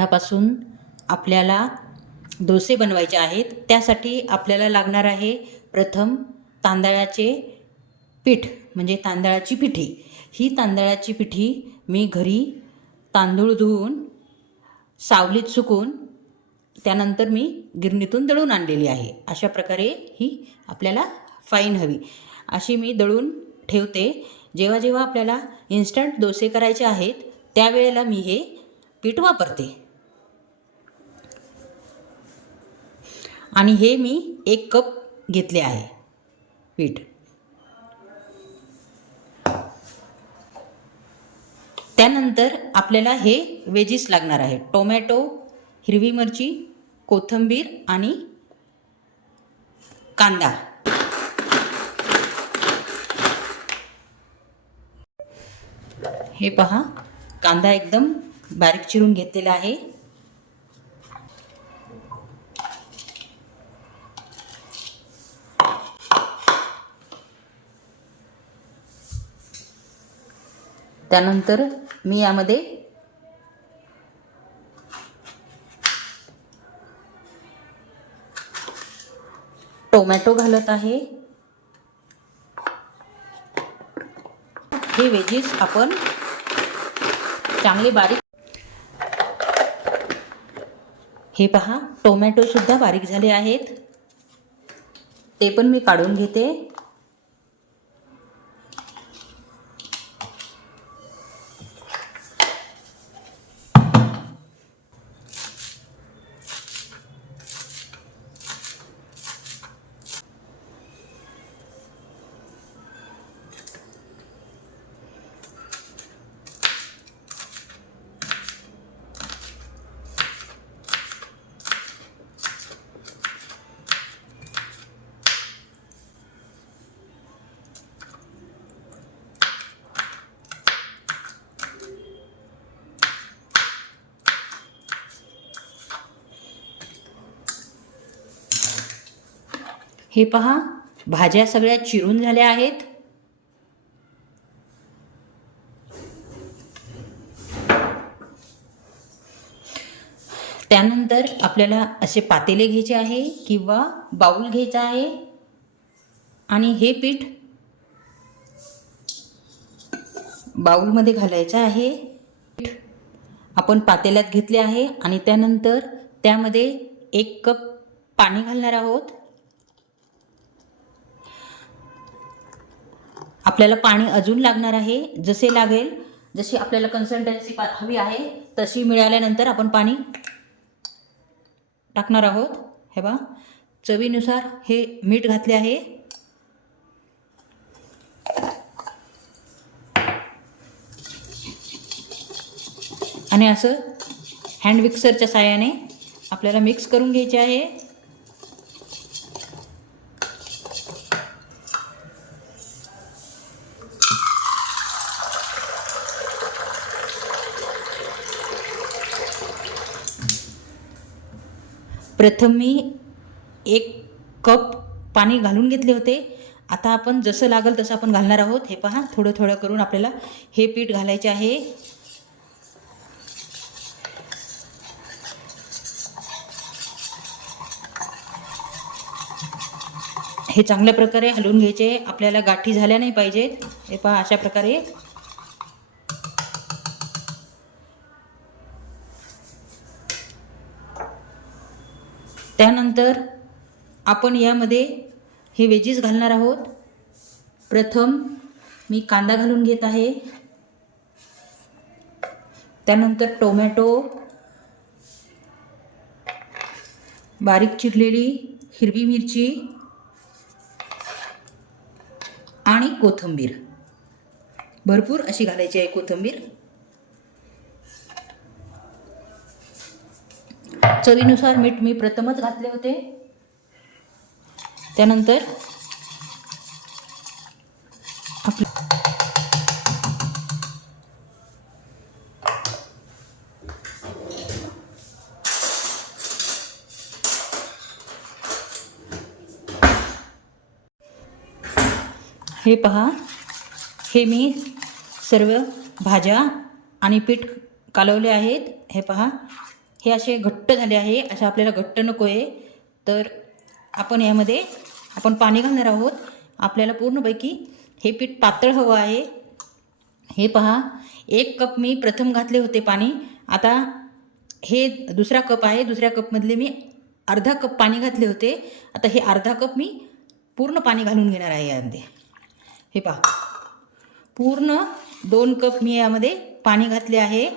त्यापासून आपल्याला डोसे बनवायचे आहेत. त्यासाठी आपल्याला लागणार आहे प्रथम तांदळाचे पीठ म्हणजे तांदळाची पिठी. ही तांदळाची पिठी मी घरी तांदूळ धुवून सावलीत सुकून त्यानंतर मी गिरणीतून दळून आणलेली आहे. अशा प्रकारे ही आपल्याला फाईन हवी अशी मी दळून ठेवते. जेव्हा जेव्हा आपल्याला इन्स्टंट डोसे करायचे आहेत त्यावेळेला मी हे पीठ वापरते. आणि हे मी 1 कप घेतले आहे पीठ. त्यानंतर आपल्याला हे वेजीस लागणार आहे. टोमॅटो, हिरवी मिरची, कोथिंबीर आणि कांदा. हे पहा, कांदा एकदम बारीक चिरून घेतलेला आहे. त्यानंतर मी यामध्ये टोमॅटो घालत आहे. हे वेजीस आपण चांगले बारीक. हे पहा, टोमॅटो सुद्धा बारीक झाले आहेत. ते पण मी काढून घेते. हे पहा, भाज्या सगळ्या चिरून झाल्या आहेत. त्यानंतर आपल्याला असे पातेले घ्यायचे आहे किंवा बाउल घ्यायचा आहे आणि हे पीठ बाउलमध्ये घालायचं आहे. आपण पातेल्यात घेतले आहे आणि त्यानंतर त्यामध्ये 1 कप पाणी घालणार आहोत. आपल्याला पाणी अजून लागणार आहे. जसे लागेल, जशी आपल्याला कन्सिस्टन्सी हवी आहे तशी मिळाल्यानंतर आपण पाणी टाकणार आहोत. हे बघा, चवीनुसार हे मीठ घातले आहे. आणि असं हँड मिक्सरच्या साहाय्याने आपल्याला मिक्स करून घ्यायचे आहे. प्रथम मी 1 कप पाणी घालून घेतले होते. आता आपण जसं लागेल तसं आपण घालणार आहोत. हे पहा, थोडं थोडं करून आपल्याला हे पीठ घालायचे आहे. हे चांगल्या प्रकारे हलवून घ्यायचे. आपल्याला गाठी झाल्या नाही पाहिजेत. हे पहा, अशा प्रकारे. त्यानंतर आपण यामध्ये हे वेजीस घालणार आहोत. प्रथम मी कांदा घालून घेत आहे. त्यानंतर टोमॅटो, बारीक चिरलेली हिरवी मिरची आणि कोथिंबीर. भरपूर अशी घालायची आहे कोथिंबीर. चवीनुसार मीठ मी प्रथमच घातले होते. त्यानंतर हे पहा, हे मी सर्व भाज्या आणि पीठ कालवले आहेत. हे पहा, हे असे घट्ट झाले आहे, असं आपल्याला घट्ट नको आहे. तर आपण यामध्ये पाणी घालणार आहोत. आपल्याला पूर्णपैकी हे पीठ पातळ हवं आहे. हे पहा, 1 कप मी प्रथम घातले होते पाणी. आता हे दुसरा कप आहे. दुसऱ्या कपमधले मी अर्धा कप पाणी घातले होते. आता हे अर्धा कप मी पूर्ण पाणी घालून घेणार आहे यामध्ये. हे पहा, पूर्ण 2 कप मी यामध्ये पाणी घातले आहे.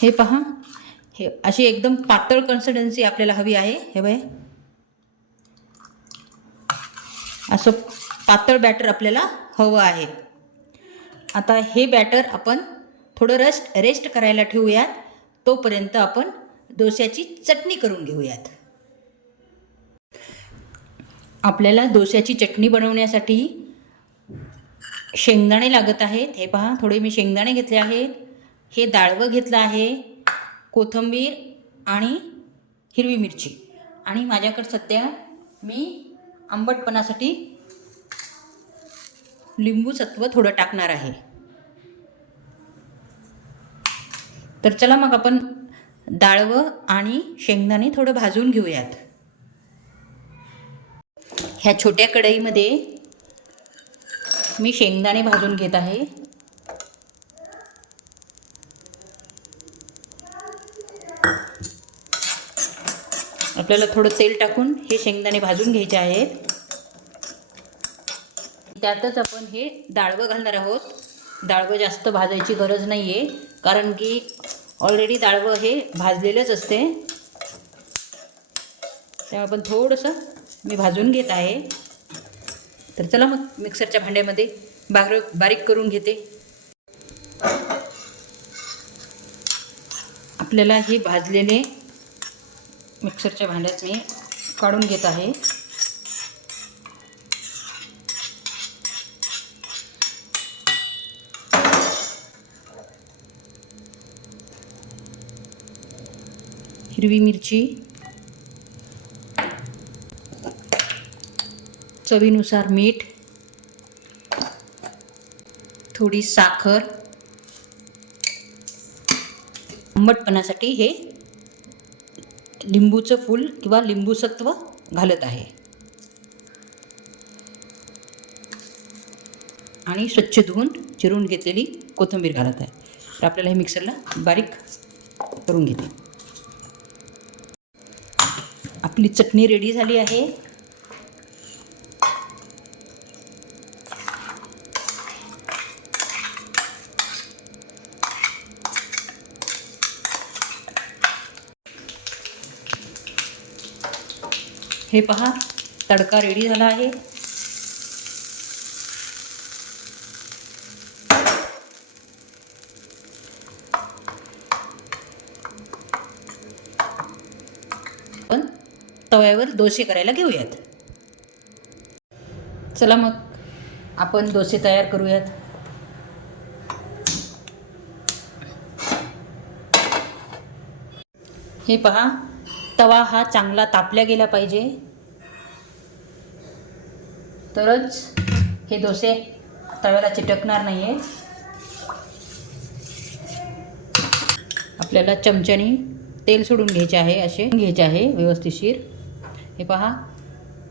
हे पहा, हे अशी एकदम पातळ कन्सिस्टन्सी आपल्याला हवी आहे. हे बघा, असं पातळ बॅटर आपल्याला हवं आहे. आता हे बॅटर आपण थोडं रेस्ट करायला ठेवूयात. तोपर्यंत आपण डोस्याची चटणी करून घेऊयात. आपल्याला डोस्याची चटणी बनवण्यासाठी शेंगदाणे लागत आहेत. हे पहा, थोडे मी शेंगदाणे घेतले आहेत. हे डाळवं घेतलं आहे, कोथिंबीर आणि हिरवी मिरची. आणि माझ्याकडे सध्या मी आंबटपणासाठी लिंबू सत्व थोडं टाकणार आहे. तर चला मग आपण डाळवं आणि शेंगदाणे थोडं भाजून घेऊयात. ह्या छोट्या कढईमध्ये मी शेंगदाणे भाजून घेत आहे. आपल्याला थोडं तेल टाकून हे शेंगदाणे भाजून घ्यायचे आहेत. त्यातच आपण हे डाळवं घालणार आहोत. डाळवं जास्त भाजायची गरज नाही आहे, कारण की ऑलरेडी डाळवं हे भाजलेलंच असते. तेव्हा आपण थोडंसं मी भाजून घेत आहे. तर चला मग मिक्सरच्या भांड्यामध्ये बारीक करून घेते. आपल्याला हे भाजलेले मिक्सरच्या भांड्यात मी काढून घेत आहे. हिरवी मिरची, चवीनुसार मीठ, थोडी साखर, आंबटपणासाठी हे लिंबूचं फूल किंवा लिंबू सत्व घालत आहे. आणि स्वच्छ धुवून चिरून घेतलेली कोथिंबीर घालत आहे. तर आपल्याला हे मिक्सरला बारीक करून घेते. आपली चटणी रेडी झाली आहे. हे पहा, तडका रेडी झाला आहे. आपण तव्यावर डोसे करायला घेऊयात. चला मग आपण डोसे तयार करूयात. हे पहा, तवा हा चांगला तापला गेला पाहिजे, तरच हे डोसे तव्याला चिटकणार नाही आहे. आपल्याला चमच्याने तेल सोडून घ्यायचे आहे, असे घ्यायचे आहे व्यवस्थितशीर. हे पहा,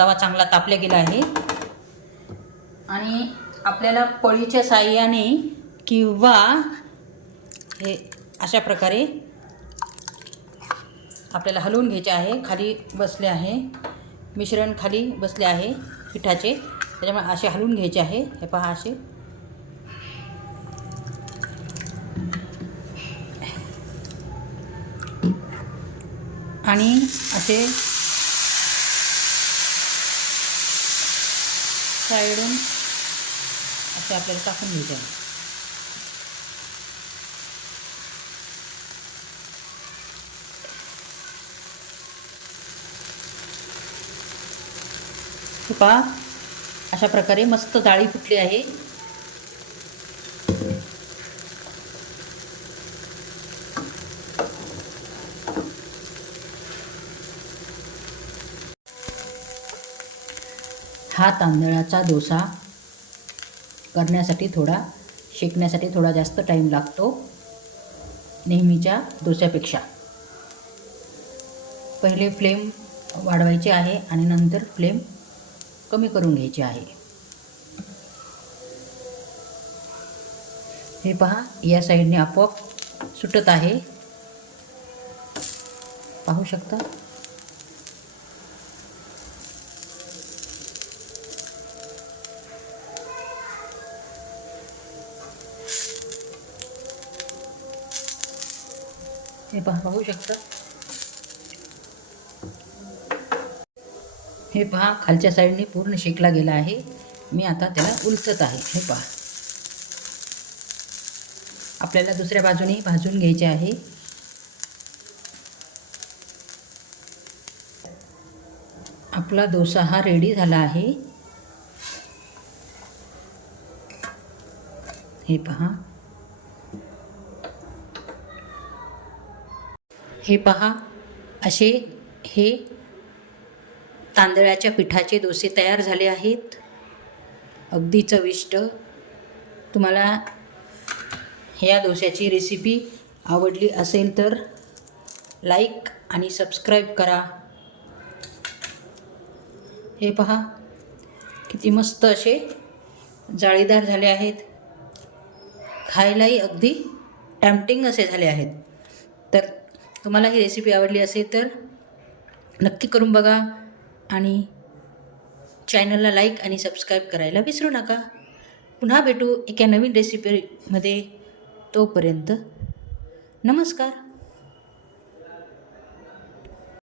तवा चांगला तापला गेला आहे. आणि आपल्याला पळीच्या साहाय्याने किंवा हे अशा प्रकारे आपल्याला हलवून घ्यायचे आहे. खाली बसले आहे, मिश्रण खाली बसले आहे पिठाचे, त्याच्यामुळे असे हलवून घ्यायचे आहे. हे पहा, असे आणि असे साईडून असे आपल्याला टाकून घ्यायचे आहे. पहा, अशा प्रकारे मस्त जाळी फुटली आहे. हा तांदळाचा डोसा करण्यासाठी थोडा शेकण्यासाठी थोडा जास्त टाईम लागतो नेहमीच्या डोस्यापेक्षा. पहिले फ्लेम वाढवायचे आहे आणि नंतर फ्लेम कमी करून घ्यायचे आहे. हे पहा, या साईडने आपोआप सुटत आहे, पाहू शकता. हे पहा, पाहू शकता. हे पहा, खालच्या साईडने पूर्ण शेकला गेला आहे. मी आता त्याला उलटत आहे. हे पहा, आपल्याला दुसऱ्या बाजूने भाजून घ्यायचे आहे. आपला डोसा हा रेडी झाला आहे. हे पहा, हे पहा, असे हे तांदळाच्या पिठाचे डोसे तयार झाले आहेत. अगदी चविष्ट. तुम्हाला ह्या डोस्याची रेसिपी आवडली असेल तर लाईक आणि सबस्क्राईब करा. हे पहा, किती मस्त असे जाळीदार झाले आहेत. खायलाही अगदी टेम्पटिंग असे झाले आहेत. तर तुम्हाला ही रेसिपी आवडली असेल तर नक्की करून बघा आणि चॅनलला लाईक आणि सबस्क्राईब करायला विसरू नका. पुन्हा भेटू एका नवीन रेसिपीमध्ये. तोपर्यंत नमस्कार.